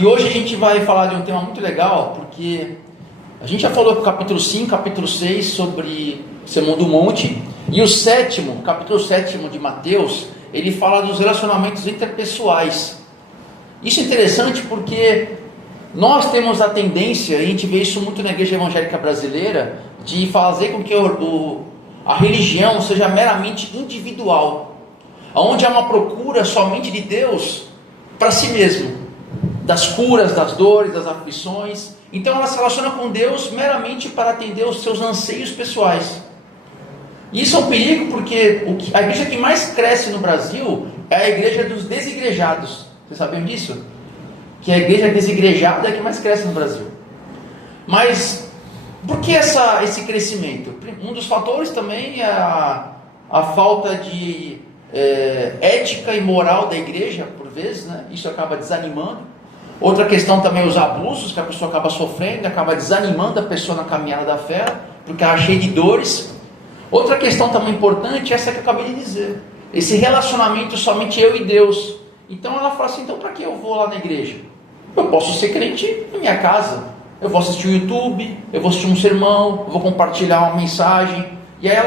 E hoje a gente vai falar de um tema muito legal, porque a gente já falou no capítulo 5, capítulo 6 sobre o Sermão do Monte, e o sétimo, capítulo 7 de Mateus, ele fala dos relacionamentos interpessoais. Isso é interessante porque nós temos a tendência, e a gente vê isso muito na igreja evangélica brasileira, de fazer com que a religião seja meramente individual, onde há uma procura somente de Deus para si mesmo, das curas, das dores, das aflições. Então ela se relaciona com Deus meramente para atender os seus anseios pessoais. E isso é um perigo, porque a igreja que mais cresce no Brasil é a igreja dos desigrejados. Vocês sabem disso? Que a igreja desigrejada é a que mais cresce no Brasil. Mas por que esse crescimento? Um dos fatores também é a falta de ética e moral da igreja, por vezes, né? Isso acaba desanimando. Outra questão também é os abusos que a pessoa acaba sofrendo, acaba desanimando a pessoa na caminhada da fé, porque ela é cheia de dores. Outra questão também importante é essa que eu acabei de dizer, esse relacionamento somente eu e Deus. Então ela fala assim, então para que eu vou lá na igreja? Eu posso ser crente na minha casa, eu vou assistir o YouTube, eu vou assistir um sermão, eu vou compartilhar uma mensagem. E aí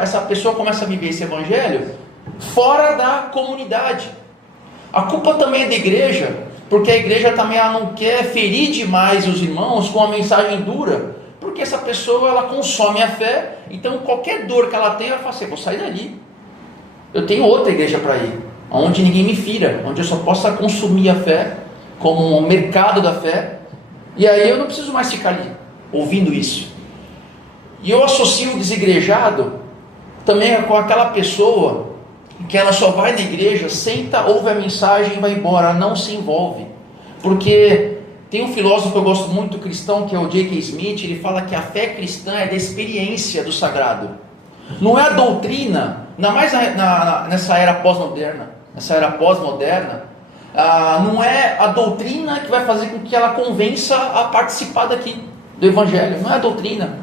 essa pessoa começa a viver esse evangelho fora da comunidade. A culpa também é da igreja, porque a igreja também ela não quer ferir demais os irmãos com uma mensagem dura, porque essa pessoa ela consome a fé, então qualquer dor que ela tem, ela fala assim, vou sair dali, eu tenho outra igreja para ir, onde ninguém me fira, onde eu só possa consumir a fé, como um mercado da fé, e aí eu não preciso mais ficar ali, ouvindo isso. E eu associo o desigrejado também com aquela pessoa que ela só vai na igreja, senta, ouve a mensagem e vai embora, não se envolve. Porque tem um filósofo que eu gosto muito cristão, que é o J.K. Smith, ele fala que a fé cristã é da experiência do sagrado. Não é a doutrina, ainda mais nessa era pós-moderna, não é a doutrina que vai fazer com que ela convença a participar daqui, do evangelho, não é a doutrina.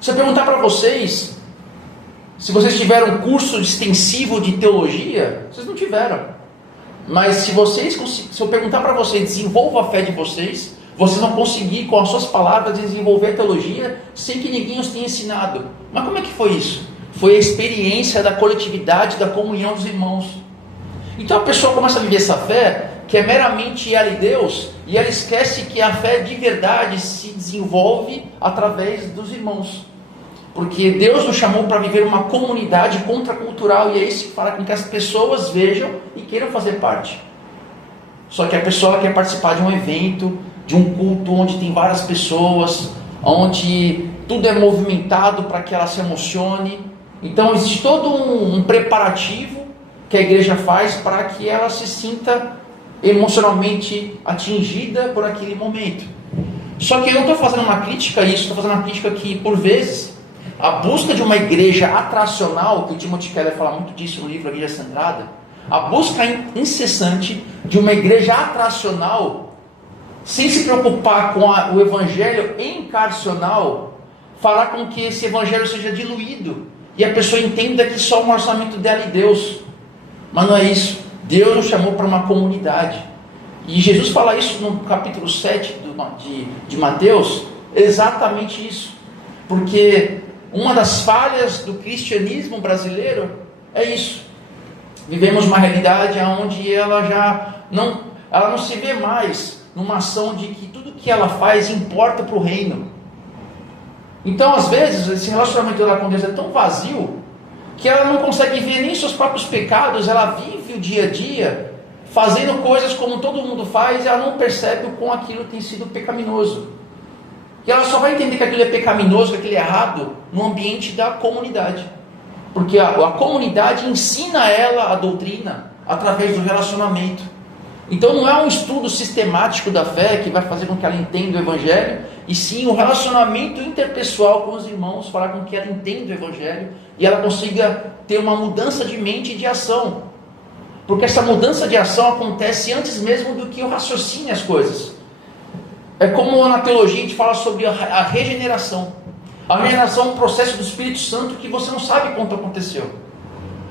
Se eu perguntar para vocês, se vocês tiveram um curso extensivo de teologia, vocês não tiveram. Mas se eu perguntar para vocês, desenvolva a fé de vocês, vocês vão conseguir com as suas palavras desenvolver a teologia sem que ninguém os tenha ensinado. Mas como é que foi isso? Foi a experiência da coletividade, da comunhão dos irmãos. Então a pessoa começa a viver essa fé, que é meramente ela e Deus, e ela esquece que a fé de verdade se desenvolve através dos irmãos. Porque Deus nos chamou para viver uma comunidade contracultural, e é isso que fará com que as pessoas vejam e queiram fazer parte. Só que a pessoa quer participar de um evento, de um culto onde tem várias pessoas, onde tudo é movimentado para que ela se emocione. Então existe todo um preparativo que a igreja faz para que ela se sinta emocionalmente atingida por aquele momento. Só que eu não estou fazendo uma crítica a isso, estou fazendo uma crítica que, por vezes, a busca de uma igreja atracional, que o Timothy Keller fala muito disso no livro A Igreja Centrada, a busca incessante de uma igreja atracional, sem se preocupar com o evangelho encarnacional, fará com que esse evangelho seja diluído, e a pessoa entenda que só o relacionamento dela e Deus. Mas não é isso. Deus nos chamou para uma comunidade. E Jesus fala isso no capítulo 7 de Mateus, exatamente isso. Porque uma das falhas do cristianismo brasileiro é isso. Vivemos uma realidade onde ela não se vê mais numa ação de que tudo que ela faz importa para o reino. Então, às vezes, esse relacionamento dela com Deus é tão vazio que ela não consegue ver nem seus próprios pecados, ela vive o dia a dia fazendo coisas como todo mundo faz, e ela não percebe o quão aquilo tem sido pecaminoso. E ela só vai entender que aquilo é pecaminoso, que aquilo é errado, no ambiente da comunidade. Porque a comunidade ensina ela a doutrina através do relacionamento. Então não é um estudo sistemático da fé que vai fazer com que ela entenda o evangelho, e sim o relacionamento interpessoal com os irmãos fará com que ela entenda o evangelho e ela consiga ter uma mudança de mente e de ação. Porque essa mudança de ação acontece antes mesmo do que eu raciocine as coisas. É como na teologia a gente fala sobre a regeneração. A regeneração é um processo do Espírito Santo que você não sabe quando aconteceu.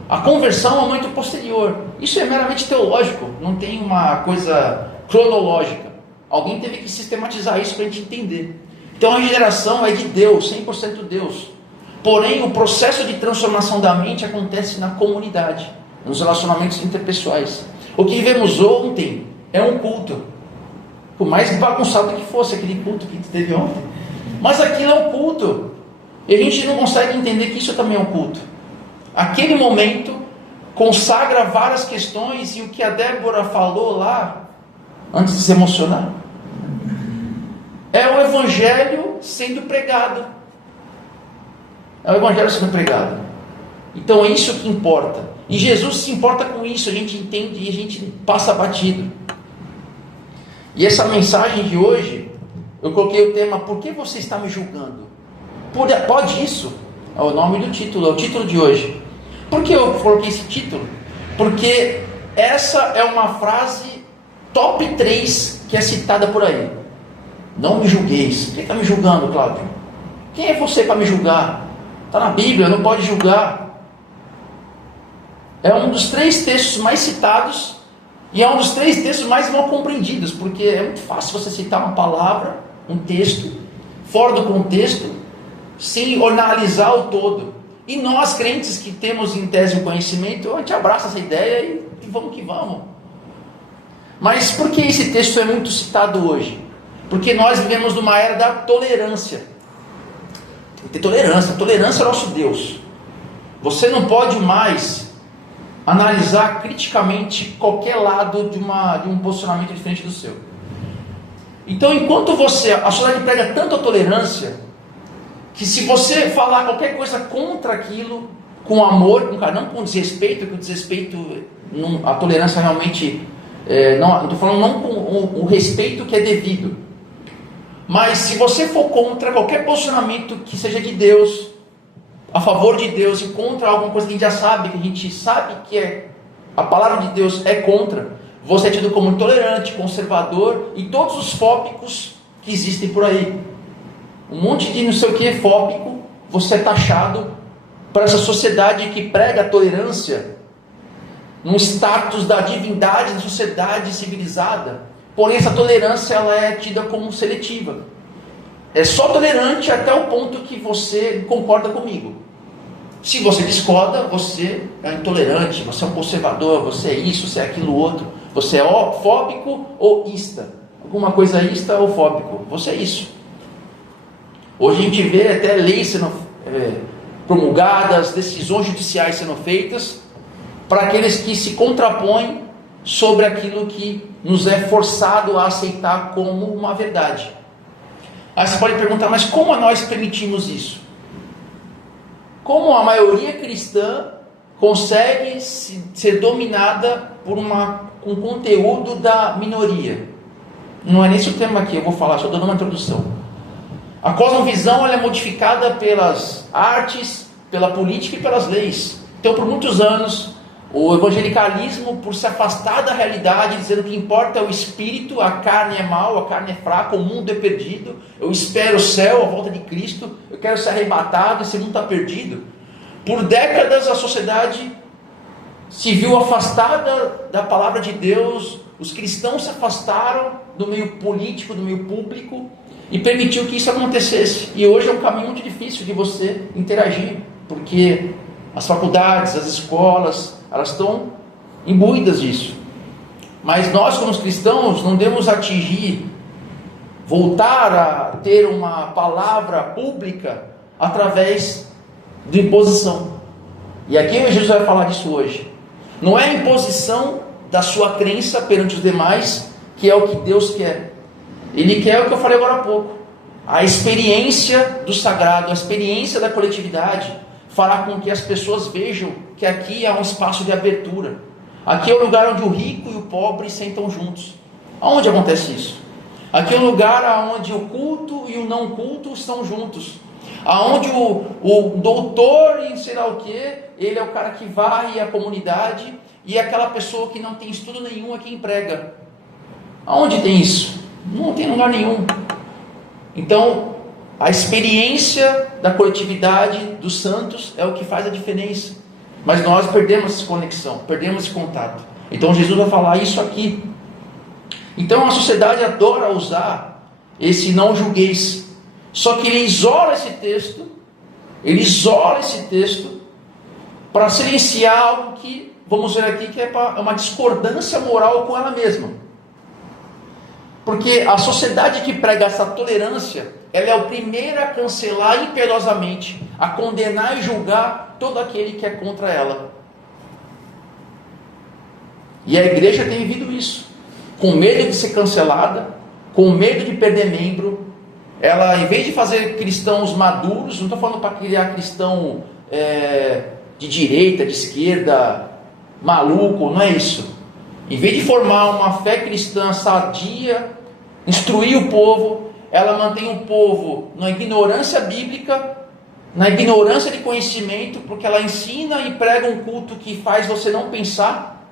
A conversão é muito posterior. Isso é meramente teológico, não tem uma coisa cronológica. Alguém teve que sistematizar isso para a gente entender. Então a regeneração é de Deus, 100% Deus. Porém, o processo de transformação da mente acontece na comunidade, nos relacionamentos interpessoais. O que vivemos ontem é um culto. Por mais bagunçado que fosse aquele culto que teve ontem. Mas aquilo é um culto. E a gente não consegue entender que isso também é um culto. Aquele momento consagra várias questões, e o que a Débora falou lá, antes de se emocionar, é o Evangelho sendo pregado. É o Evangelho sendo pregado. Então é isso que importa. E Jesus se importa com isso, a gente entende e a gente passa batido. E essa mensagem de hoje, eu coloquei o tema: por que você está me julgando? Pode isso? É o nome do título, é o título de hoje. Por que eu coloquei esse título? Porque essa é uma frase top 3 que é citada por aí. Não me julgueis. Quem está me julgando, Cláudio? Quem é você para me julgar? Está na Bíblia, não pode julgar. É um dos 3 textos mais citados, e é um dos 3 textos mais mal compreendidos, porque é muito fácil você citar uma palavra, um texto, fora do contexto, sem analisar o todo. E nós, crentes que temos em tese o conhecimento, a gente abraça essa ideia e vamos que vamos. Mas por que esse texto é muito citado hoje? Porque nós vivemos numa era da tolerância. Tem que ter tolerância. Tolerância é o nosso Deus. Você não pode mais analisar criticamente qualquer lado de um posicionamento diferente do seu. Então, enquanto a sociedade prega tanto a tolerância, que se você falar qualquer coisa contra aquilo, com amor, não com desrespeito, que o desrespeito, a tolerância realmente, não estou falando não com o respeito que é devido, mas se você for contra qualquer posicionamento que seja de Deus, a favor de Deus, e contra alguma coisa que a gente sabe que a palavra de Deus é contra, você é tido como intolerante, conservador e todos os fóbicos que existem por aí. Um monte de não sei o que fóbico, você é taxado para essa sociedade que prega a tolerância, num status da divindade na sociedade civilizada. Porém, essa tolerância ela é tida como seletiva. É só tolerante até o ponto que você concorda comigo. Se você discorda, você é intolerante, você é um conservador, você é isso, você é aquilo outro. Você é fóbico ou ista. Alguma coisa ista ou fóbico. Você é isso. Hoje a gente vê até leis sendo promulgadas, decisões judiciais sendo feitas, para aqueles que se contrapõem sobre aquilo que nos é forçado a aceitar como uma verdade. Aí você pode perguntar, mas como nós permitimos isso? Como a maioria cristã consegue ser dominada por um conteúdo da minoria? Não é nesse o tema aqui, eu vou falar, só dando uma introdução. A cosmovisão ela é modificada pelas artes, pela política e pelas leis. Então, por muitos anos, o evangelicalismo, por se afastar da realidade, dizendo que importa é o espírito, a carne é mal, a carne é fraca, o mundo é perdido, eu espero o céu, a volta de Cristo, eu quero ser arrebatado, esse mundo está perdido. Por décadas a sociedade se viu afastada da palavra de Deus, os cristãos se afastaram do meio político, do meio público, e permitiu que isso acontecesse. E hoje é um caminho muito difícil de você interagir, porque as faculdades, as escolas, elas estão imbuídas disso. Mas nós, como cristãos, não devemos voltar a ter uma palavra pública através de imposição. E aqui Jesus vai falar disso hoje. Não é a imposição da sua crença perante os demais que é o que Deus quer. Ele quer o que eu falei agora há pouco. A experiência do sagrado, a experiência da coletividade, fará com que as pessoas vejam que aqui há um espaço de abertura. Aqui é o lugar onde o rico e o pobre sentam juntos. Aonde acontece isso? Aqui é um lugar onde o culto e o não culto estão juntos. Aonde o doutor e sei lá o que, ele é o cara que varre a comunidade, e aquela pessoa que não tem estudo nenhum é quem prega. Aonde tem isso? Não tem lugar nenhum. Então, a experiência da coletividade dos santos é o que faz a diferença. Mas nós perdemos essa conexão, perdemos esse contato. Então Jesus vai falar isso aqui. Então a sociedade adora usar esse não julgueis. Só que ele isola esse texto para silenciar algo que, vamos ver aqui, que é uma discordância moral com ela mesma. Porque a sociedade que prega essa tolerância, ela é o primeiro a cancelar impiedosamente, a condenar e julgar todo aquele que é contra ela. E a igreja tem vivido isso, com medo de ser cancelada, com medo de perder membro. Ela, em vez de fazer cristãos maduros, não estou falando para criar cristão de direita, de esquerda, maluco, não é isso. Em vez de formar uma fé cristã sadia, instruir o povo, ela mantém o povo na ignorância bíblica, na ignorância de conhecimento, porque ela ensina e prega um culto que faz você não pensar.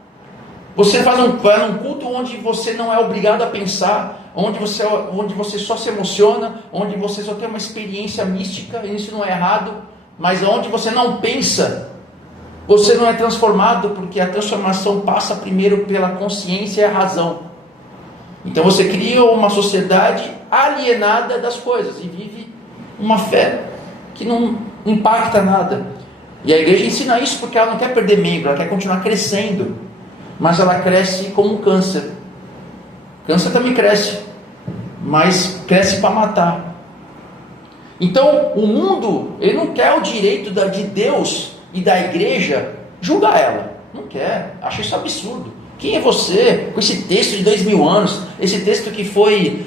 Você vai num culto onde você não é obrigado a pensar, onde você só se emociona, onde você só tem uma experiência mística, e isso não é errado, mas onde você não pensa, você não é transformado, porque a transformação passa primeiro pela consciência e a razão. Então você cria uma sociedade alienada das coisas e vive uma fé que não impacta nada. E a igreja ensina isso porque ela não quer perder membro, ela quer continuar crescendo. Mas ela cresce como um câncer. Câncer também cresce, mas cresce para matar. Então o mundo, ele não quer o direito de Deus e da igreja julgar ela. Não quer, acha isso absurdo. Quem é você com esse texto de 2000 anos, esse texto que foi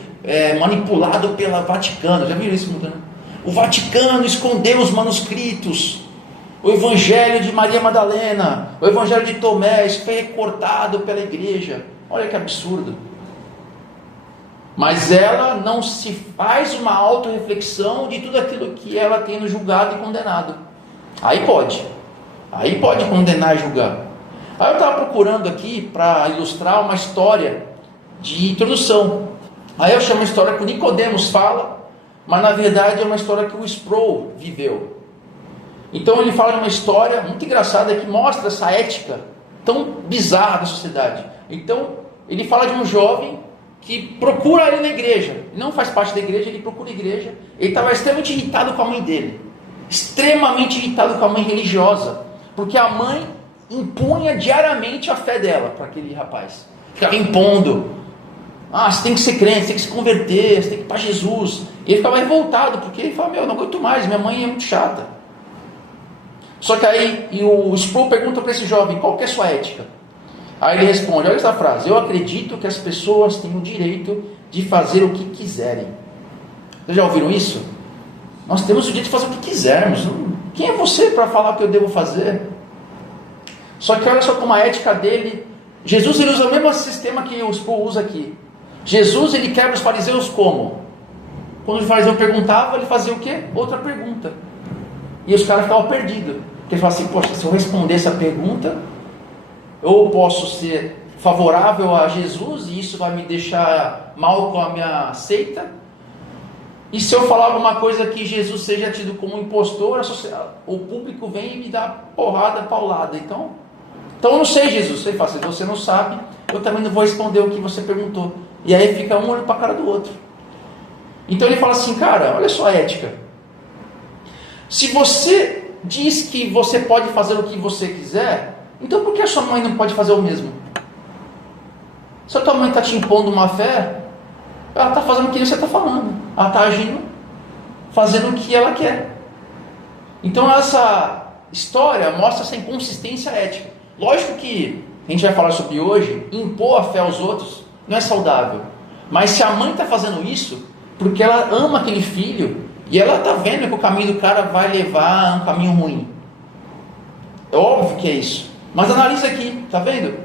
manipulado pelo Vaticano? Já viram isso mudando? O Vaticano escondeu os manuscritos. O Evangelho de Maria Madalena, o Evangelho de Tomé, isso foi recortado pela igreja. Olha que absurdo. Mas ela não se faz uma autorreflexão de tudo aquilo que ela tem no julgado e condenado. Aí pode condenar e julgar. Aí eu estava procurando aqui para ilustrar uma história de introdução. Aí eu chamo a história que o Nicodemos fala, mas na verdade é uma história que o Sproul viveu. Então ele fala de uma história muito engraçada que mostra essa ética tão bizarra da sociedade. Então ele fala de um jovem que procura ele na igreja. Ele não faz parte da igreja, ele procura a igreja. Ele estava extremamente irritado com a mãe dele. Extremamente irritado com a mãe religiosa. Porque a mãe impunha diariamente a fé dela para aquele rapaz. Ficava impondo. Você tem que ser crente, você tem que se converter, você tem que ir para Jesus. E ele ficava revoltado, porque ele falava, eu não aguento mais, minha mãe é muito chata. Só que aí o Sproul pergunta para esse jovem, qual que é a sua ética? Aí ele responde, olha essa frase, eu acredito que as pessoas têm o direito de fazer o que quiserem. Vocês já ouviram isso? Nós temos o direito de fazer o que quisermos. Quem é você para falar o que eu devo fazer? Só que olha só como a ética dele, Jesus ele usa o mesmo sistema que o Sproul usa aqui. Jesus ele quebra os fariseus como? Quando o fariseu perguntava, ele fazia o quê? Outra pergunta. E os caras ficavam perdidos. Porque eles falavam assim, poxa, se eu responder essa pergunta, eu posso ser favorável a Jesus e isso vai me deixar mal com a minha seita. E se eu falar alguma coisa que Jesus seja tido como impostor, o público vem e me dá porrada, paulada. Então eu não sei, Jesus. Ele fala, se você não sabe, eu também não vou responder o que você perguntou. E aí fica um olhando para a cara do outro. Então ele fala assim, cara, olha só a ética. Se você diz que você pode fazer o que você quiser, então por que a sua mãe não pode fazer o mesmo? Se a tua mãe está te impondo uma fé, ela está fazendo o que você está falando. Ela está agindo, fazendo o que ela quer. Então essa história mostra essa inconsistência ética. Lógico que, a gente vai falar sobre hoje, impor a fé aos outros não é saudável. Mas se a mãe está fazendo isso, porque ela ama aquele filho, e ela está vendo que o caminho do cara vai levar a um caminho ruim. É óbvio que é isso. Mas analisa aqui, está vendo?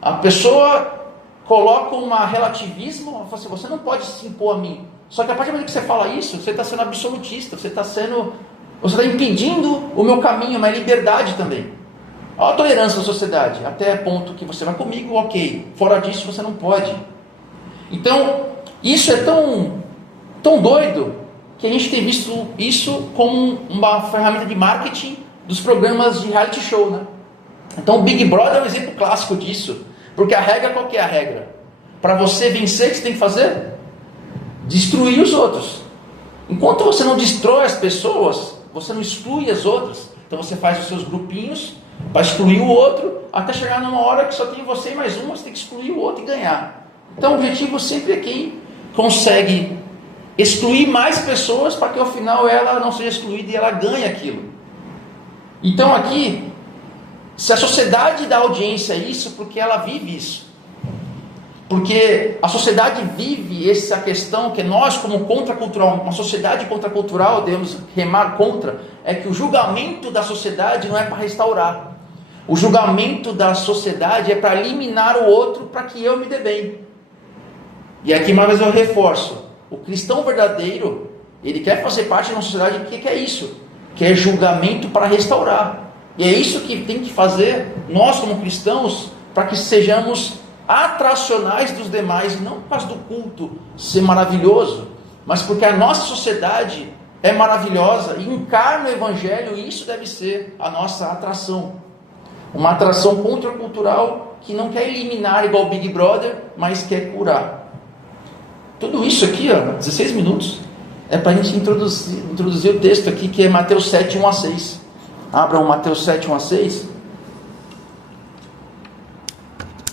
A pessoa coloca um relativismo, ela fala assim, você não pode se impor a mim. Só que a partir do momento que você fala isso, você está sendo absolutista, você está impedindo o meu caminho, mas liberdade também. Olha a tolerância da sociedade, até ponto que você vai comigo, ok. Fora disso você não pode. Então, isso é tão doido, que a gente tem visto isso como uma ferramenta de marketing dos programas de reality show, né? Então o Big Brother é um exemplo clássico disso, porque a regra, qual que é a regra? Para você vencer, o que você tem que fazer? Destruir os outros. Enquanto você não destrói as pessoas, você não exclui as outras. Então você faz os seus grupinhos para excluir o outro, até chegar numa hora que só tem você e mais uma, você tem que excluir o outro e ganhar. Então o objetivo sempre é quem consegue excluir mais pessoas para que ao final ela não seja excluída e ela ganhe aquilo. Então aqui, se a sociedade dá audiência a isso, porque ela vive isso. Porque a sociedade vive essa questão que nós, como contracultural, uma sociedade contracultural, devemos remar contra, é que o julgamento da sociedade não é para restaurar. O julgamento da sociedade é para eliminar o outro para que eu me dê bem. E aqui mais eu reforço, o cristão verdadeiro, ele quer fazer parte de uma sociedade que é isso, que é julgamento para restaurar. E é isso que tem que fazer nós como cristãos, para que sejamos atracionais dos demais, não por causa do culto ser maravilhoso, mas porque a nossa sociedade é maravilhosa e encarna o evangelho, e isso deve ser a nossa atração. Uma atração contracultural que não quer eliminar igual o Big Brother, mas quer curar. Tudo isso aqui, 16 minutos, é para a gente introduzir o texto aqui, que é Mateus 7, 1 a 6. Abram Mateus 7, 1 a 6.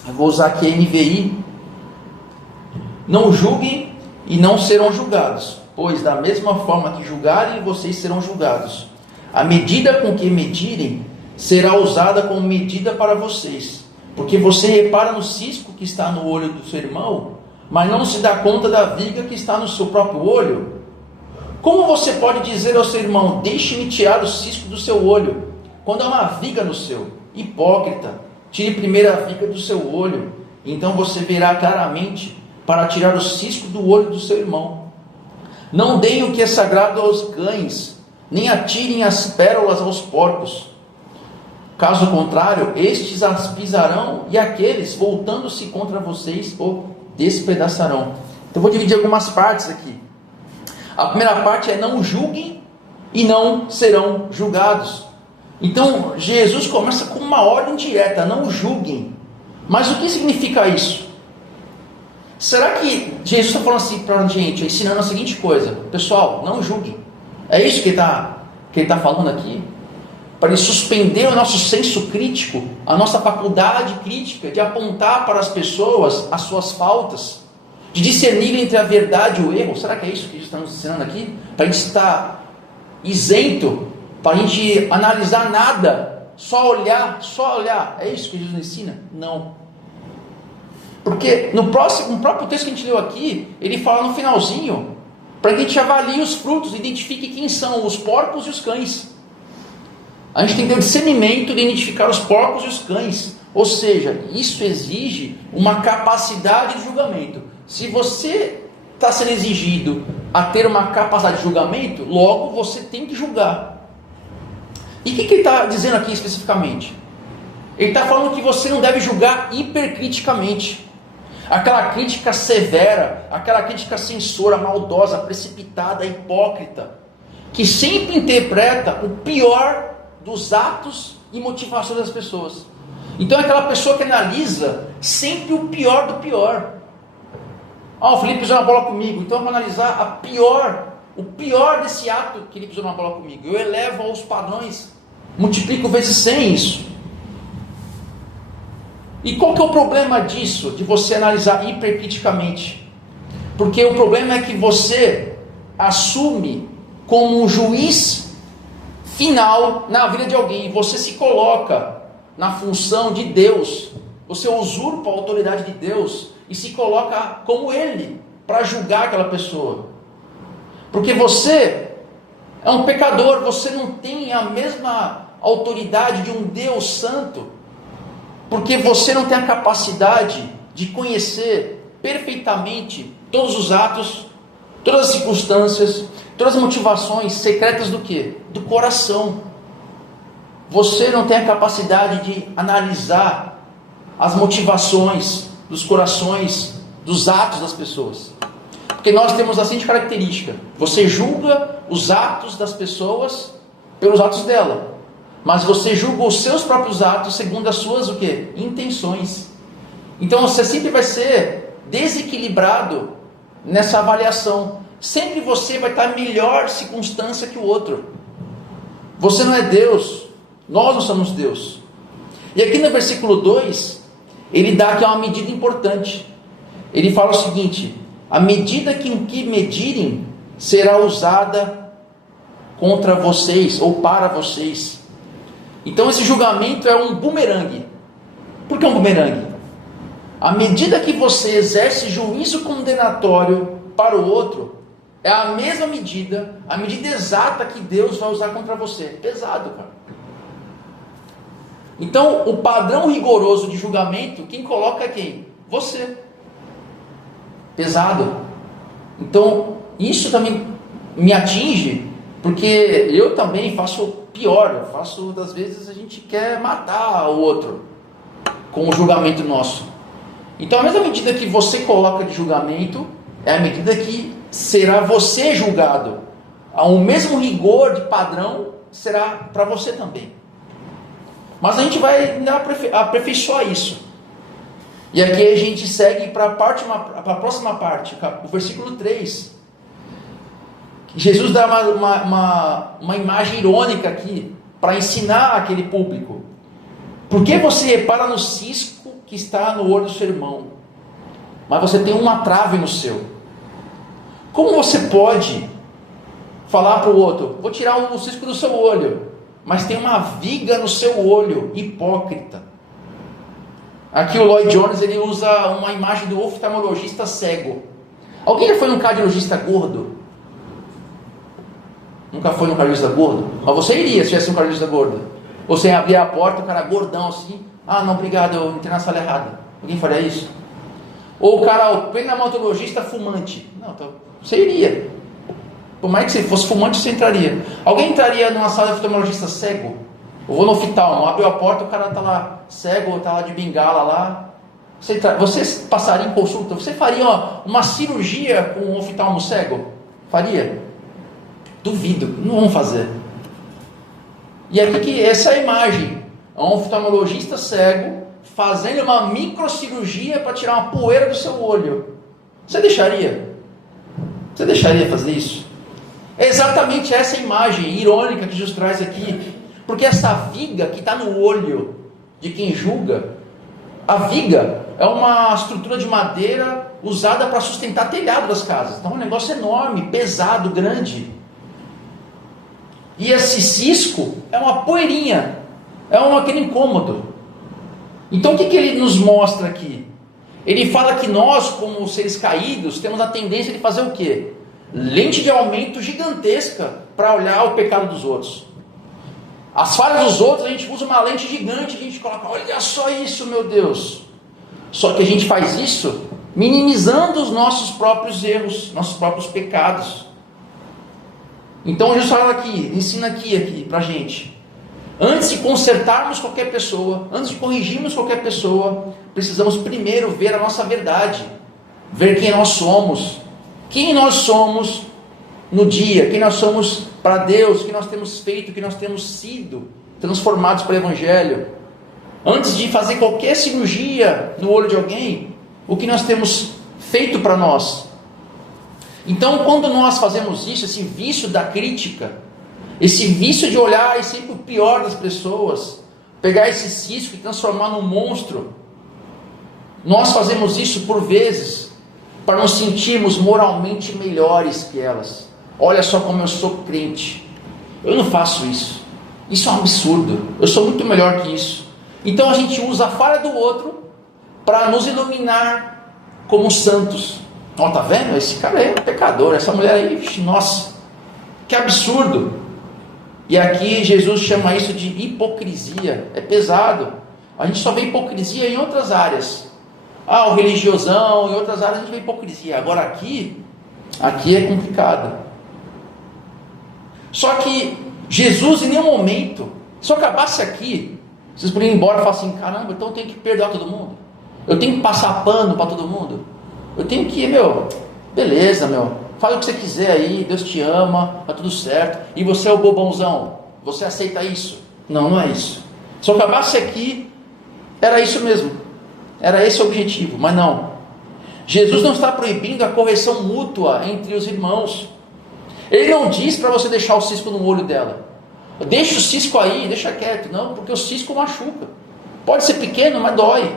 Eu vou usar aqui a NVI. Não julguem e não serão julgados, pois da mesma forma que julgarem, vocês serão julgados. A medida com que medirem será usada como medida para vocês. Porque você repara no cisco que está no olho do seu irmão, mas não se dá conta da viga que está no seu próprio olho. Como você pode dizer ao seu irmão, deixe-me tirar o cisco do seu olho, quando há uma viga no seu? Hipócrita! Tire primeiro a viga do seu olho, então você verá claramente para tirar o cisco do olho do seu irmão. Não deem o que é sagrado aos cães, nem atirem as pérolas aos porcos. Caso contrário, estes as pisarão e aqueles, voltando-se contra vocês, o despedaçarão. Então vou dividir algumas partes aqui. A primeira parte é: não julguem e não serão julgados. Então, Jesus começa com uma ordem direta: não julguem. Mas o que significa isso? Será que Jesus está falando assim para a gente, ensinando a seguinte coisa: pessoal, não julguem? É isso que ele está falando aqui? Para ele suspender o nosso senso crítico, a nossa faculdade crítica de apontar para as pessoas as suas faltas, de discernir entre a verdade e o erro? Será que é isso que Jesus está nos ensinando aqui? Para a gente estar isento, para a gente analisar nada, só olhar, é isso que Jesus nos ensina? Não. Porque no próprio texto que a gente leu aqui, ele fala no finalzinho, para que a gente avalie os frutos, identifique quem são os porcos e os cães. A gente tem que ter o discernimento de identificar os porcos e os cães, ou seja, isso exige uma capacidade de julgamento. Se você está sendo exigido a ter uma capacidade de julgamento, logo você tem que julgar. E o que ele está dizendo aqui especificamente? Ele está falando que você não deve julgar hipercriticamente. Aquela crítica severa, aquela crítica censora, maldosa, precipitada, hipócrita, que sempre interpreta o pior dos atos e motivações das pessoas. Então é aquela pessoa que analisa sempre o pior do pior. O Felipe pisou na bola comigo, então eu vou analisar o pior desse ato que ele pisou na bola comigo. Eu elevo aos padrões, multiplico vezes 100 isso. E qual que é o problema disso, de você analisar hipercriticamente? Porque o problema é que você assume como um juiz final na vida de alguém, você se coloca na função de Deus, você usurpa a autoridade de Deus e se coloca como Ele para julgar aquela pessoa, porque você é um pecador, você não tem a mesma autoridade de um Deus santo, porque você não tem a capacidade de conhecer perfeitamente todos os atos, todas as circunstâncias, todas as motivações secretas do quê? Do coração. Você não tem a capacidade de analisar as motivações dos corações, dos atos das pessoas. Porque nós temos a seguinte característica: você julga os atos das pessoas pelos atos dela, mas você julga os seus próprios atos segundo as suas o quê? Intenções. Então você sempre vai ser desequilibrado nessa avaliação. Sempre você vai estar em melhor circunstância que o outro. Você não é Deus, nós não somos Deus. E aqui no versículo 2, ele dá aqui uma medida importante. Ele fala o seguinte: a medida que medirem será usada contra vocês ou para vocês. Então esse julgamento é um bumerangue. Por que um bumerangue? À medida que você exerce juízo condenatório para o outro, é a mesma medida, a medida exata que Deus vai usar contra você. É pesado, cara. Então, o padrão rigoroso de julgamento, quem coloca é quem? Você. Pesado. Então, isso também me atinge, porque eu também faço pior. Eu faço, das vezes, a gente quer matar o outro com o julgamento nosso. Então, a mesma medida que você coloca de julgamento, é a medida que será você julgado. O mesmo rigor de padrão será para você também. Mas a gente vai aperfeiçoar isso. E aqui a gente segue para a próxima parte, o versículo 3. Jesus dá uma imagem irônica aqui, para ensinar aquele público. Por que você repara no cisco que está no olho do seu irmão, mas você tem uma trave no seu? Como você pode falar para o outro: vou tirar o cisco do seu olho, mas tem uma viga no seu olho? Hipócrita. Aqui o Lloyd Jones, ele usa uma imagem do oftalmologista cego. Alguém já foi num cardiologista gordo? Nunca foi num cardiologista gordo? Mas você iria se tivesse um cardiologista gordo. Você abria a porta, o cara gordão assim: ah, não, obrigado, eu entrei na sala errada. Alguém faria isso? Ou o cara, o pneumologista fumante. Não, então, você iria. Por mais que você fosse fumante, você entraria. Alguém entraria numa sala de oftalmologista cego? Eu vou no oftalmo, abriu a porta, o cara está lá cego, está lá de bengala lá. Você passaria em consulta? Você faria uma cirurgia com um oftalmo cego? Faria? Duvido, não vão fazer. E aqui que essa é a imagem. É um oftalmologista cego fazendo uma microcirurgia para tirar uma poeira do seu olho. Você deixaria? Você deixaria fazer isso? É exatamente essa imagem irônica que Jesus traz aqui. Porque essa viga que está no olho de quem julga, a viga é uma estrutura de madeira usada para sustentar telhado das casas. Então é um negócio enorme, pesado, grande. E esse cisco é uma poeirinha, é aquele incômodo. Então o que ele nos mostra aqui? Ele fala que nós, como seres caídos, temos a tendência de fazer o quê? Lente de aumento gigantesca para olhar o pecado dos outros. As falhas dos outros, a gente usa uma lente gigante, a gente coloca: olha só isso, meu Deus. Só que a gente faz isso minimizando os nossos próprios erros, nossos próprios pecados. Então Jesus fala aqui, ensina aqui pra gente: antes de consertarmos qualquer pessoa, antes de corrigirmos qualquer pessoa, precisamos primeiro ver a nossa verdade, ver quem nós somos no dia, quem nós somos para Deus, o que nós temos feito, o que nós temos sido transformados pelo Evangelho. Antes de fazer qualquer cirurgia no olho de alguém, o que nós temos feito para nós. Então, quando nós fazemos isso, esse vício da crítica, esse vício de olhar sempre o pior das pessoas, pegar esse cisco e transformar num monstro, nós fazemos isso por vezes para nos sentirmos moralmente melhores que elas. Olha só como eu sou crente. Eu não faço isso. Isso é um absurdo. Eu sou muito melhor que isso. Então a gente usa a falha do outro para nos iluminar como santos. Ó, tá vendo? Esse cara é um pecador. Essa mulher aí, nossa, que absurdo. E aqui Jesus chama isso de hipocrisia. É pesado. A gente só vê hipocrisia em outras áreas. O religiosão, em outras áreas a gente vê hipocrisia. Agora aqui é complicado. Só que Jesus, em nenhum momento, se eu acabasse aqui, vocês poderiam ir embora e falar assim: caramba, então eu tenho que perdoar todo mundo, eu tenho que passar pano para todo mundo, eu tenho que, beleza, faz o que você quiser aí, Deus te ama, tá tudo certo, e você é o bobãozão, você aceita isso? Não, não é isso. Se eu acabasse aqui, era isso mesmo, era esse o objetivo, mas não. Jesus não está proibindo a correção mútua entre os irmãos. Ele não diz para você deixar o cisco no olho dela. Deixa o cisco aí, deixa quieto. Não, porque o cisco machuca. Pode ser pequeno, mas dói.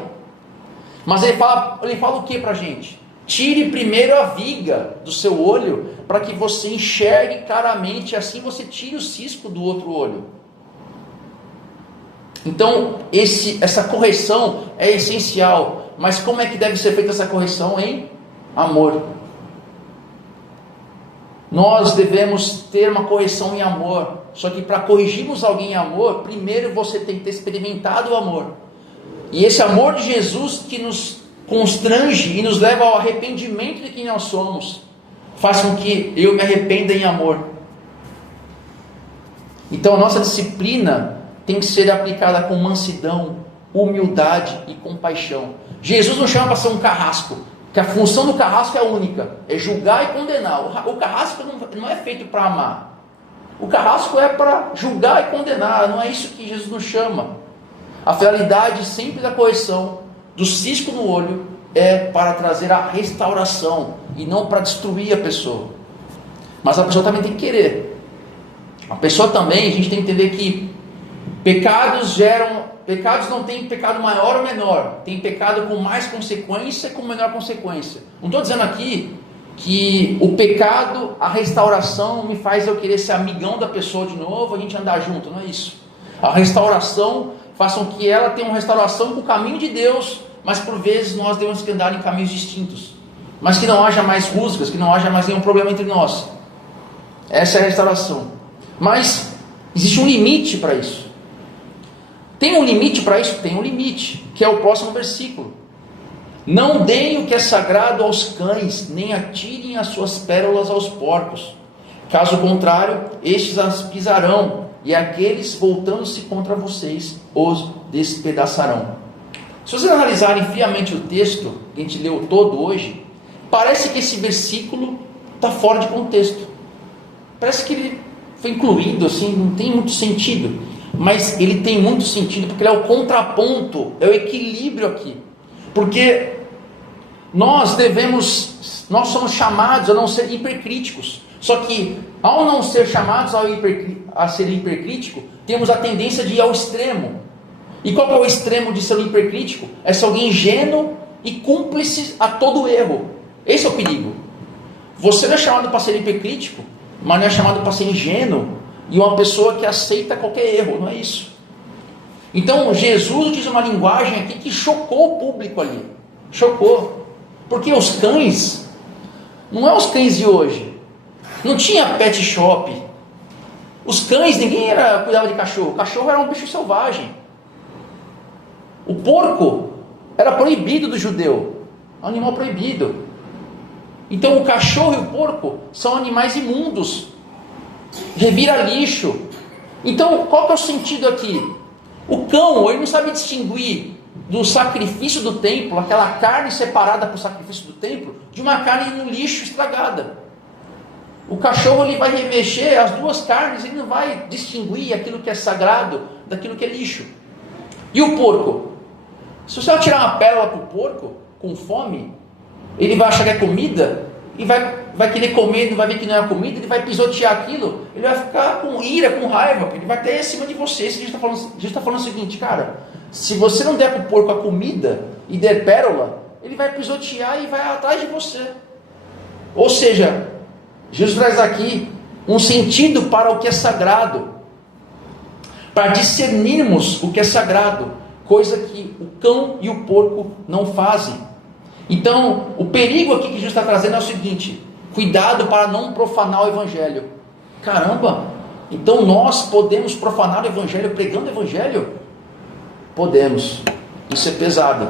Mas ele fala o que para a gente? Tire primeiro a viga do seu olho, para que você enxergue claramente, assim você tire o cisco do outro olho. Então, essa correção é essencial. Mas como é que deve ser feita essa correção? Em amor. Nós devemos ter uma correção em amor. Só que para corrigirmos alguém em amor, primeiro você tem que ter experimentado o amor. E esse amor de Jesus que nos constrange e nos leva ao arrependimento de quem nós somos, faz com que eu me arrependa em amor. Então a nossa disciplina tem que ser aplicada com mansidão, humildade e compaixão. Jesus não chama para ser um carrasco, que a função do carrasco é única, é julgar e condenar. O carrasco não é feito para amar. O carrasco é para julgar e condenar. Não é isso que Jesus nos chama. A finalidade sempre da correção, do cisco no olho, é para trazer a restauração e não para destruir a pessoa. Mas a pessoa também tem que querer. A pessoa também, a gente tem que entender que pecados não tem pecado maior ou menor, tem pecado com mais consequência e com menor consequência. Não estou dizendo aqui que o pecado, a restauração me faz eu querer ser amigão da pessoa de novo, a gente andar junto, não é isso. A restauração faz com que ela tenha uma restauração com o caminho de Deus, mas por vezes nós devemos andar em caminhos distintos, mas que não haja mais rusgas, que não haja mais nenhum problema entre nós. Essa é a restauração. Mas existe um limite para isso. Tem um limite para isso? Tem um limite, que é o próximo versículo. Não deem o que é sagrado aos cães, nem atirem as suas pérolas aos porcos. Caso contrário, estes as pisarão, e aqueles, voltando-se contra vocês, os despedaçarão. Se vocês analisarem friamente o texto, que a gente leu todo hoje, parece que esse versículo está fora de contexto. Parece que ele foi incluído, assim, não tem muito sentido. Mas ele tem muito sentido, porque ele é o contraponto, é o equilíbrio aqui. Porque nós somos chamados a não ser hipercríticos. Só que, ao não ser chamados a ser hipercrítico, temos a tendência de ir ao extremo. E qual é o extremo de ser um hipercrítico? É ser alguém ingênuo e cúmplice a todo erro. Esse é o perigo. Você não é chamado para ser hipercrítico, mas não é chamado para ser ingênuo e uma pessoa que aceita qualquer erro, não é isso. Então Jesus utiliza uma linguagem aqui que chocou o público ali. Chocou. Porque os cães, não é os cães de hoje. Não tinha pet shop. Os cães, ninguém cuidava de cachorro. O cachorro era um bicho selvagem. O porco era proibido do judeu. Animal proibido. Então o cachorro e o porco são animais imundos. Revira lixo. Então qual que é o sentido aqui? O cão, ele não sabe distinguir do sacrifício do templo, aquela carne separada para o sacrifício do templo, de uma carne no lixo estragada. O cachorro, ele vai remexer as duas carnes, ele não vai distinguir aquilo que é sagrado daquilo que é lixo. E o porco? Se você tirar uma pérola para o porco, com fome, ele vai achar que é comida, e vai querer comer, não vai ver que não é comida, ele vai pisotear aquilo, ele vai ficar com ira, com raiva, ele vai até em cima de você. Jesus está falando o seguinte, cara, se você não der para o porco a comida, e der pérola, ele vai pisotear e vai atrás de você. Ou seja, Jesus traz aqui um sentido para o que é sagrado, para discernirmos o que é sagrado, coisa que o cão e o porco não fazem. Então, o perigo aqui que Jesus está trazendo é o seguinte: cuidado para não profanar o Evangelho. Caramba, então nós podemos profanar o Evangelho pregando o Evangelho? Podemos, isso é pesado.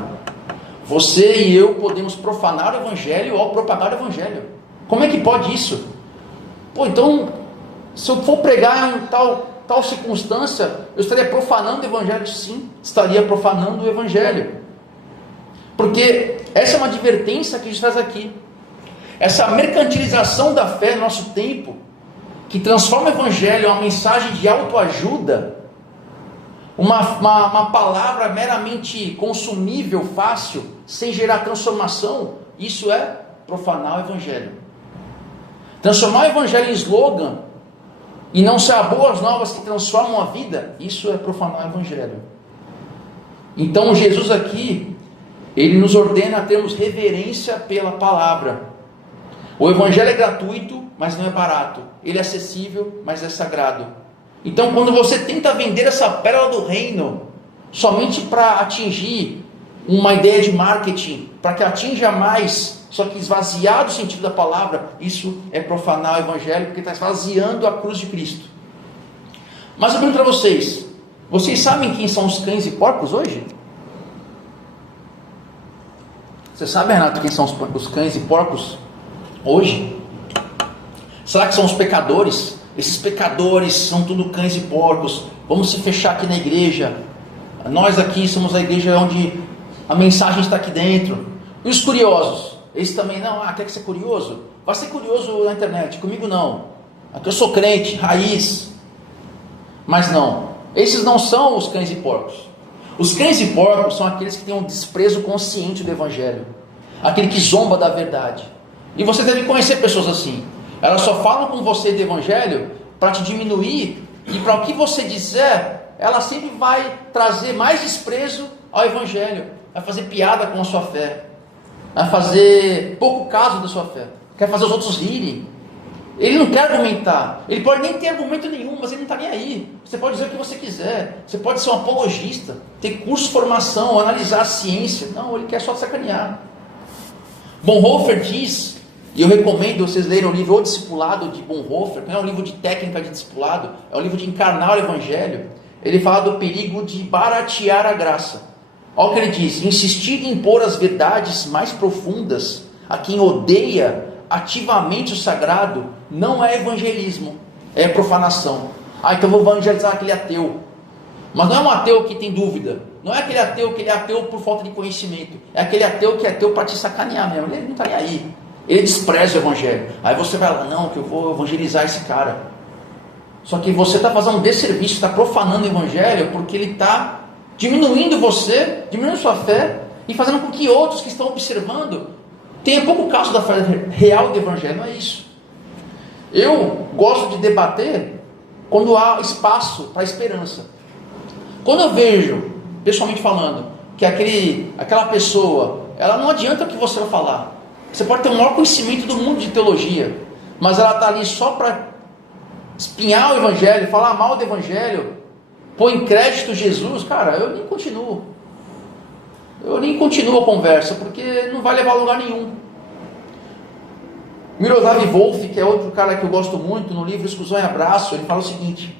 Você e eu podemos profanar o Evangelho ao propagar o Evangelho. Como é que pode isso? Pô, então, se eu for pregar em tal circunstância, eu estaria profanando o Evangelho? Sim, estaria profanando o Evangelho. Porque essa é uma advertência que a gente traz aqui. Essa mercantilização da fé no nosso tempo, que transforma o Evangelho em uma mensagem de autoajuda, uma palavra meramente consumível, fácil, sem gerar transformação. isso é profanar o evangelho. Transformar o evangelho em slogan e não ser a boas novas que transformam a vida, isso é profanar o evangelho. Então Jesus aqui, ele nos ordena a termos reverência pela palavra. O evangelho é gratuito, mas não é barato. Ele é acessível, mas é sagrado. Então quando você tenta vender essa pérola do reino somente para atingir uma ideia de marketing, para que atinja mais, só que esvaziar do sentido da palavra, isso é profanar o evangelho, porque está esvaziando a cruz de Cristo. Mas eu pergunto para vocês sabem quem são os cães e porcos hoje? Você sabe, Renato, quem são os cães e porcos hoje? Será que são os pecadores? Esses pecadores são tudo cães e porcos. Vamos se fechar aqui na igreja. Nós aqui somos a igreja onde a mensagem está aqui dentro. E os curiosos? Eles também não. Quer ser curioso? Vai ser curioso na internet. Comigo não. Aqui eu sou crente, raiz. Mas não. Esses não são os cães e porcos. Os cães e porcos são aqueles que têm um desprezo consciente do evangelho. Aquele que zomba da verdade. E você deve conhecer pessoas assim. Elas só falam com você do evangelho para te diminuir. E para o que você disser, ela sempre vai trazer mais desprezo ao evangelho. Vai fazer piada com a sua fé. Vai fazer pouco caso da sua fé. Quer fazer os outros rirem. Ele não quer argumentar. Ele pode nem ter argumento nenhum, mas ele não está nem aí. Você pode dizer o que você quiser. Você pode ser um apologista, ter curso de formação, analisar a ciência. Não, ele quer só te sacanear. Bonhoeffer diz, e eu recomendo vocês lerem o livro O Discipulado de Bonhoeffer, que não é um livro de técnica de discipulado, é um livro de encarnar o evangelho. Ele fala do perigo de baratear a graça. Olha o que ele diz: insistir em impor as verdades mais profundas a quem odeia ativamente o sagrado não é evangelismo, é profanação. Então vou evangelizar aquele ateu. Mas não é um ateu que tem dúvida. Não é aquele ateu que ele é ateu por falta de conhecimento. É aquele ateu que é ateu para te sacanear mesmo. Ele não está nem aí. Ele despreza o evangelho. Aí você vai lá, não, que eu vou evangelizar esse cara. Só que você está fazendo um desserviço, está profanando o evangelho, porque ele está diminuindo você, diminuindo sua fé, e fazendo com que outros que estão observando tenham pouco caso da fé real do evangelho. Não é isso. Eu gosto de debater quando há espaço para esperança. Quando eu vejo, pessoalmente falando, que aquela pessoa, ela não adianta o que você vai falar. Você pode ter o maior conhecimento do mundo de teologia, mas ela está ali só para espinhar o evangelho, falar mal do evangelho, pôr em crédito Jesus. Cara, eu nem continuo a conversa, porque não vai levar a lugar nenhum. Miroslav Volf, que é outro cara que eu gosto muito, no livro Exclusão e Abraço, ele fala o seguinte: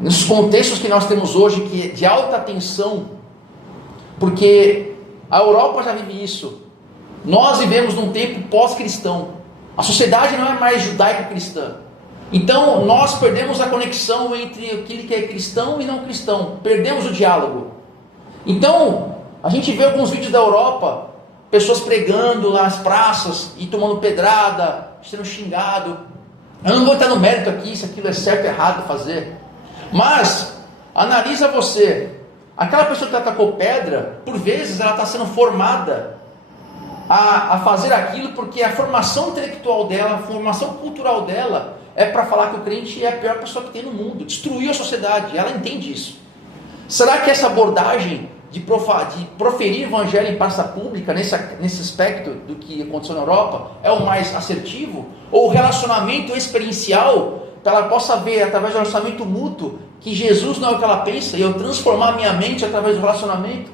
nos contextos que nós temos hoje, que é de alta tensão, porque a Europa já vive isso, nós vivemos num tempo pós-cristão, a sociedade não é mais judaico-cristã, então nós perdemos a conexão entre aquele que é cristão e não cristão, perdemos o diálogo. Então a gente vê alguns vídeos da Europa, pessoas pregando lá nas praças e tomando pedrada, sendo xingado. Eu não vou entrar no mérito aqui se aquilo é certo ou errado fazer, mas analisa você, aquela pessoa que atacou pedra, por vezes ela está sendo formada a fazer aquilo porque a formação intelectual dela, a formação cultural dela é para falar que o crente é a pior pessoa que tem no mundo, destruiu a sociedade, ela entende isso. Será que essa abordagem de proferir evangelho em praça pública, nesse aspecto do que aconteceu na Europa, é o mais assertivo? Ou o relacionamento experiencial, para ela possa ver através do relacionamento mútuo que Jesus não é o que ela pensa, e eu transformar a minha mente através do relacionamento?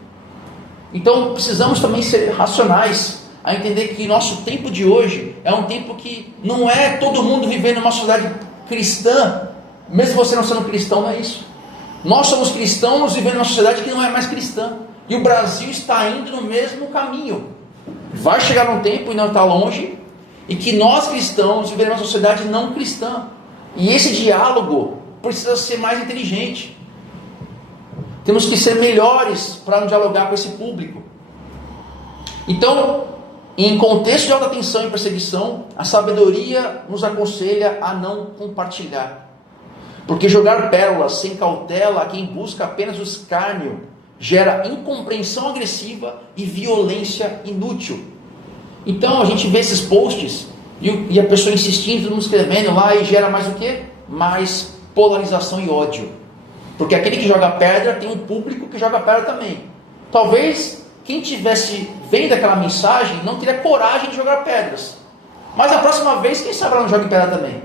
Então precisamos também ser racionais, a entender que nosso tempo de hoje é um tempo que não é todo mundo vivendo numa sociedade cristã, mesmo você não sendo cristão, não é isso. Nós somos cristãos vivendo numa sociedade que não é mais cristã, e o Brasil está indo no mesmo caminho. Vai chegar um tempo, e não está longe, e que nós cristãos viveremos uma sociedade não cristã, e esse diálogo precisa ser mais inteligente. Temos que ser melhores para dialogar com esse público. Então, em contexto de alta tensão e perseguição, a sabedoria nos aconselha a não compartilhar. Porque jogar pérolas sem cautela a quem busca apenas o escárnio gera incompreensão agressiva e violência inútil. Então a gente vê esses posts e a pessoa insistindo, todo mundo escrevendo lá, e gera mais o quê? Mais polarização e ódio. Porque aquele que joga pedra tem um público que joga pedra também. Talvez quem tivesse vendo aquela mensagem não teria coragem de jogar pedras. Mas a próxima vez, quem sabe ela não joga pedra também.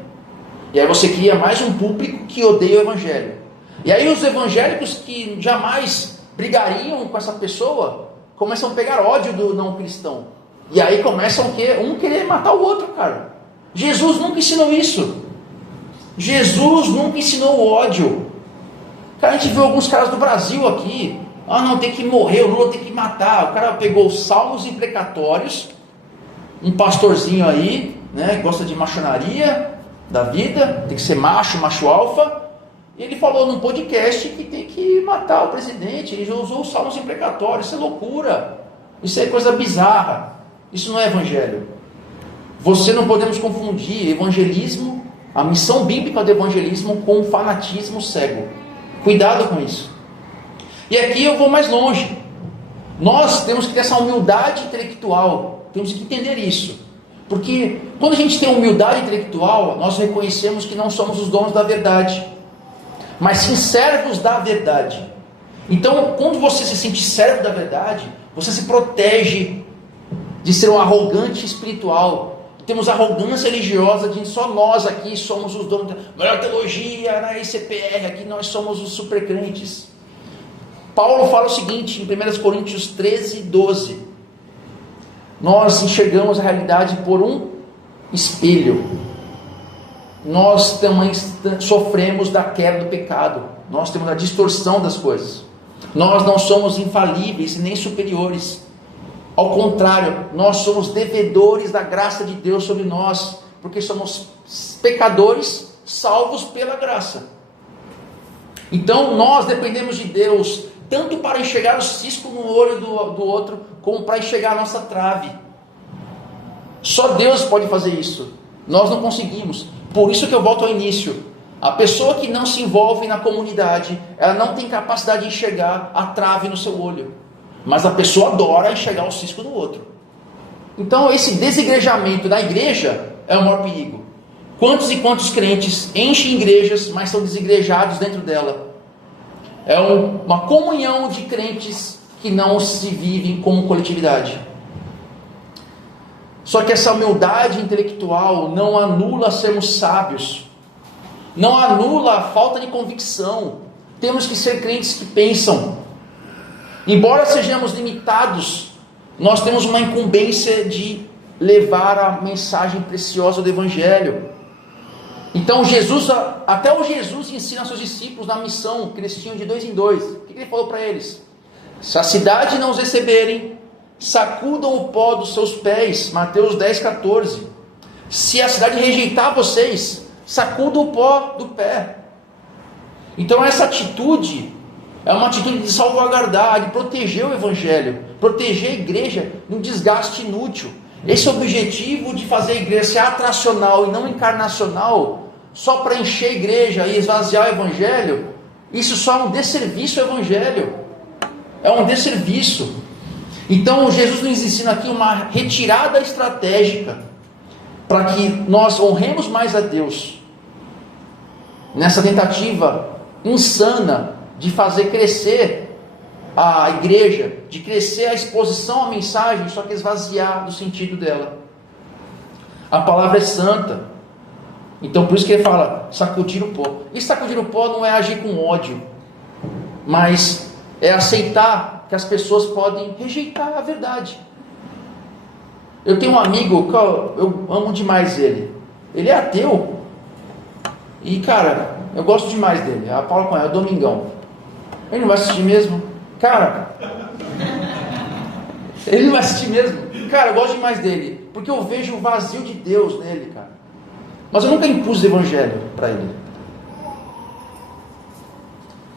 E aí você cria mais um público que odeia o evangelho. E aí os evangélicos que jamais brigariam com essa pessoa começam a pegar ódio do não cristão. E aí começam o quê? Um querer matar o outro, cara. Jesus nunca ensinou isso. Jesus nunca ensinou o ódio. Cara, a gente viu alguns caras do Brasil aqui. Ah, não, tem que morrer, o Lula tem que matar. O cara pegou os salmos imprecatórios, um pastorzinho aí, né, que gosta de machonaria da vida, tem que ser macho, macho alfa. E ele falou num podcast que tem que matar o presidente. Ele já usou os salmos imprecatórios. Isso é loucura. Isso é coisa bizarra. Isso não é evangelho. Você não podemos confundir evangelismo, a missão bíblica do evangelismo, com fanatismo cego. Cuidado com isso. E aqui eu vou mais longe. Nós temos que ter essa humildade intelectual. Temos que entender isso. Porque quando a gente tem humildade intelectual, nós reconhecemos que não somos os donos da verdade, mas sim servos da verdade. Então, quando você se sente servo da verdade, você se protege de ser um arrogante espiritual. Temos arrogância religiosa de só nós aqui somos os donos da melhor teologia, na ICPR, aqui nós somos os super crentes. Paulo fala o seguinte, em 1 Coríntios 13, 12. Nós enxergamos a realidade por um espelho. Nós também sofremos da queda do pecado. Nós temos a distorção das coisas. Nós não somos infalíveis nem superiores. Ao contrário, nós somos devedores da graça de Deus sobre nós, porque somos pecadores salvos pela graça. Então nós dependemos de Deus, tanto para enxergar o cisco no olho do outro, como para enxergar a nossa trave. Só Deus pode fazer isso. Nós não conseguimos. Por isso que eu volto ao início. A pessoa que não se envolve na comunidade, ela não tem capacidade de enxergar a trave no seu olho. Mas a pessoa adora enxergar o cisco no outro. Então esse desigrejamento da igreja é o maior perigo. Quantos e quantos crentes enchem igrejas, mas são desigrejados dentro dela? É uma comunhão de crentes que não se vivem como coletividade. Só que essa humildade intelectual não anula sermos sábios, não anula a falta de convicção. Temos que ser crentes que pensam. Embora sejamos limitados, nós temos uma incumbência de levar a mensagem preciosa do Evangelho. Então até o Jesus ensina aos seus discípulos na missão que eles tinham de 2 em 2. O que ele falou para eles? Se a cidade não os receberem, sacudam o pó dos seus pés. Mateus 10, 14. Se a cidade rejeitar vocês, sacudam o pó do pé. Então essa atitude é uma atitude de salvaguardar, de proteger o Evangelho, proteger a igreja de um desgaste inútil. Esse objetivo de fazer a igreja ser atracional e não encarnacional, só para encher a igreja e esvaziar o Evangelho, isso só é um desserviço ao Evangelho. É um desserviço. Então Jesus nos ensina aqui uma retirada estratégica para que nós honremos mais a Deus nessa tentativa insana de fazer crescer a igreja, de crescer a exposição à mensagem, só que esvaziar do sentido dela. A palavra é santa. Então por isso que ele fala sacudir o pó. E sacudir o pó não é agir com ódio, mas é aceitar que as pessoas podem rejeitar a verdade. Eu tenho um amigo que eu amo demais ele. Ele é ateu. E cara, eu gosto demais dele. A Paula com ela, é o Domingão. Ele não vai assistir mesmo? Cara, ele não vai assistir mesmo? Cara, eu gosto demais dele, porque eu vejo o vazio de Deus nele, cara. Mas eu nunca impus o Evangelho para ele.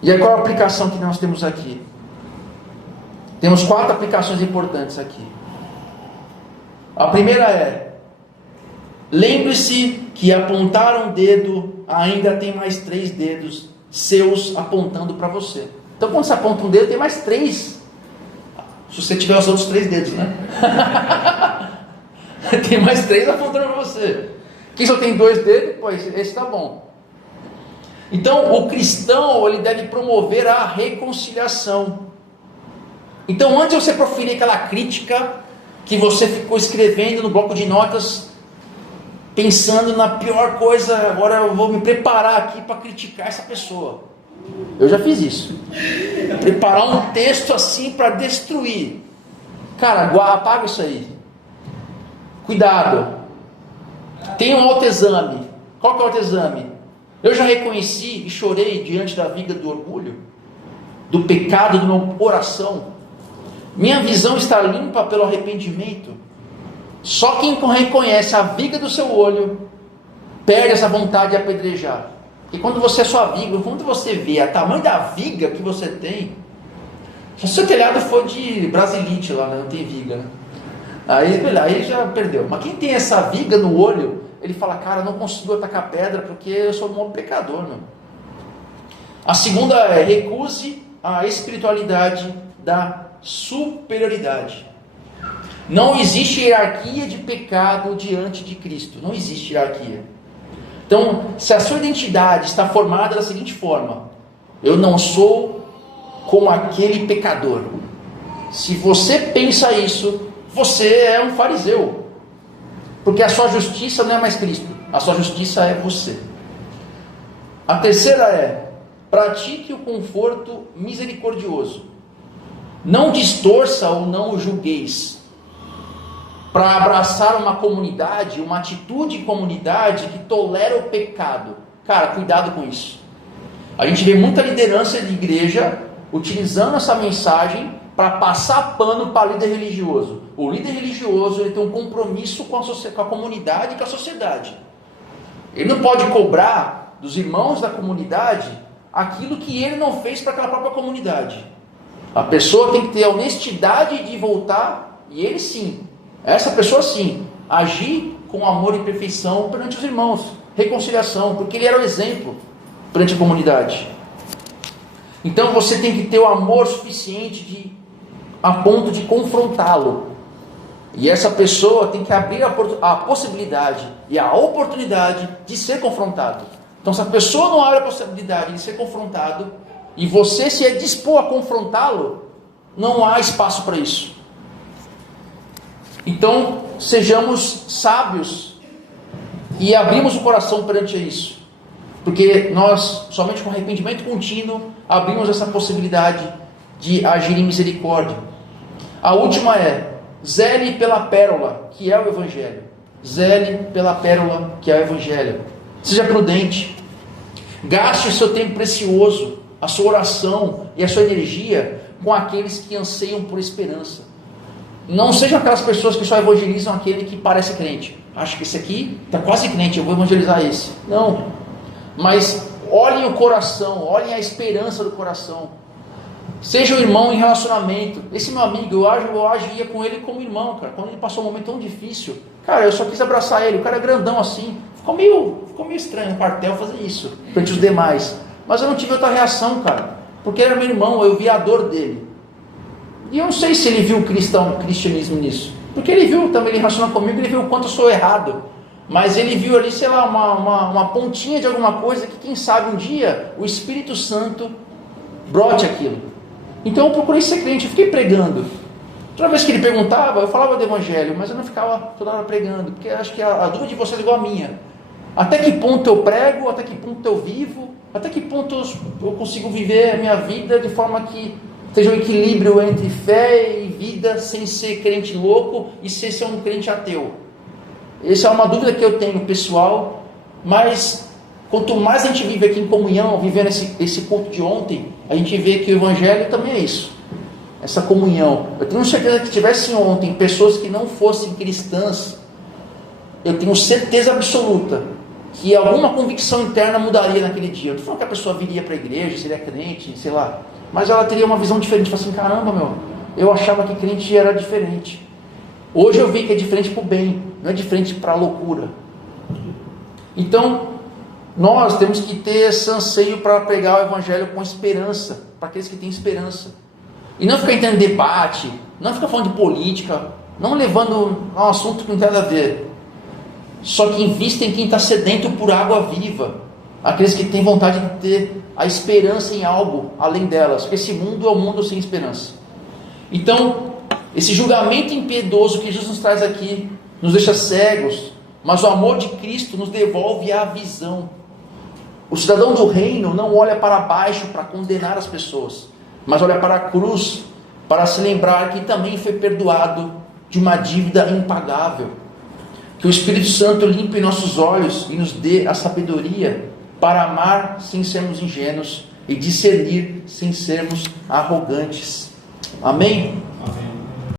E aí qual a aplicação que nós temos aqui? Temos 4 aplicações importantes aqui. A primeira é: lembre-se que apontar um dedo ainda tem mais 3 dedos seus apontando para você. Então quando você aponta um dedo, tem mais 3. Se você tiver os outros 3 dedos, né? Tem mais 3 apontando para você. Quem só tem 2 dedos, pô, esse tá bom. Então, o cristão, ele deve promover a reconciliação. Então, antes de você proferir aquela crítica que você ficou escrevendo no bloco de notas, pensando na pior coisa, agora eu vou me preparar aqui para criticar essa pessoa. Eu já fiz isso. Preparar um texto assim para destruir. Cara, apaga isso aí. Cuidado. Tem um autoexame. Qual que é o autoexame? Eu já reconheci e chorei diante da viga do orgulho, do pecado do meu coração. Minha visão está limpa pelo arrependimento. Só quem reconhece a viga do seu olho perde essa vontade de apedrejar. Porque quando você é sua viga, quando você vê o tamanho da viga que você tem, se o seu telhado for de brasilite lá, né? Não tem viga, né? Aí já perdeu. Mas quem tem essa viga no olho, ele fala, cara, não consigo atacar pedra porque eu sou um pecador, meu. A segunda é, recuse a espiritualidade da superioridade. Não existe hierarquia de pecado diante de Cristo. Não existe hierarquia. Então, se a sua identidade está formada da seguinte forma: eu não sou como aquele pecador. Se você pensa isso, você é um fariseu. Porque a sua justiça não é mais Cristo. A sua justiça é você. A terceira é, pratique o conforto misericordioso. Não distorça ou não o julgueis. Para abraçar uma comunidade, uma atitude em comunidade que tolera o pecado. Cara, cuidado com isso. A gente vê muita liderança de igreja utilizando essa mensagem para passar pano para líder religioso. O líder religioso, ele tem um compromisso com a comunidade e com a sociedade. Ele não pode cobrar dos irmãos da comunidade aquilo que ele não fez para aquela própria comunidade. A pessoa tem que ter a honestidade de voltar, e ele sim, essa pessoa sim, agir com amor e perfeição perante os irmãos, reconciliação, porque ele era o exemplo perante a comunidade. Então você tem que ter o amor suficiente a ponto de confrontá-lo. E essa pessoa tem que abrir a possibilidade e a oportunidade de ser confrontado. Então, se a pessoa não abre a possibilidade de ser confrontado, e você se dispor a confrontá-lo, não há espaço para isso. Então, sejamos sábios e abrimos o coração perante isso. Porque nós, somente com arrependimento contínuo, abrimos essa possibilidade de agir em misericórdia. A última é, zele pela pérola, que é o Evangelho. Zele pela pérola, que é o Evangelho. Seja prudente. Gaste o seu tempo precioso, a sua oração e a sua energia com aqueles que anseiam por esperança. Não sejam aquelas pessoas que só evangelizam aquele que parece crente. Acho que esse aqui está quase crente, eu vou evangelizar esse. Não. Mas olhem o coração, olhem a esperança do coração. Seja um irmão em relacionamento. Esse meu amigo, eu agia com ele como irmão, cara. Quando ele passou um momento tão difícil, cara, eu só quis abraçar ele. O cara é grandão assim. Ficou meio estranho no quartel fazer isso perante os demais. Mas eu não tive outra reação, cara. Porque ele era meu irmão, eu vi a dor dele. E eu não sei se ele viu o cristianismo nisso. Porque ele viu também, ele relaciona comigo, ele viu o quanto eu sou errado. Mas ele viu ali, sei lá, uma pontinha de alguma coisa que quem sabe um dia o Espírito Santo brote aquilo. Então eu procurei ser crente, eu fiquei pregando. Toda vez que ele perguntava, eu falava do Evangelho, mas eu não ficava toda hora pregando, porque acho que a dúvida de vocês é igual a minha. Até que ponto eu prego, até que ponto eu vivo, até que ponto eu consigo viver a minha vida de forma que seja um equilíbrio entre fé e vida, sem ser crente louco e sem ser um crente ateu. Essa é uma dúvida que eu tenho pessoal, mas quanto mais a gente vive aqui em comunhão, vivendo esse culto de ontem, a gente vê que o Evangelho também é isso, essa comunhão. Eu tenho certeza que tivessem ontem pessoas que não fossem cristãs, eu tenho certeza absoluta que alguma convicção interna mudaria naquele dia. Eu não estou falando que a pessoa viria para a igreja, seria crente, sei lá, mas ela teria uma visão diferente, assim, caramba, eu achava que crente era diferente. Hoje eu vi que é diferente para o bem, não é diferente para a loucura. Então, nós temos que ter esse anseio para pregar o Evangelho com esperança, para aqueles que têm esperança. E não ficar entrando em debate, não ficar falando de política. não levando a um assunto que não tem nada a ver, só que invista em quem está sedento por água viva, aqueles que têm vontade de ter a esperança em algo além delas, porque esse mundo é um mundo sem esperança. Então, esse julgamento impiedoso que Jesus nos traz aqui, nos deixa cegos, mas o amor de Cristo nos devolve a visão. O cidadão do reino não olha para baixo para condenar as pessoas, mas olha para a cruz, para se lembrar que também foi perdoado de uma dívida impagável. Que o Espírito Santo limpe nossos olhos e nos dê a sabedoria para amar sem sermos ingênuos e discernir sem sermos arrogantes. Amém? Amém.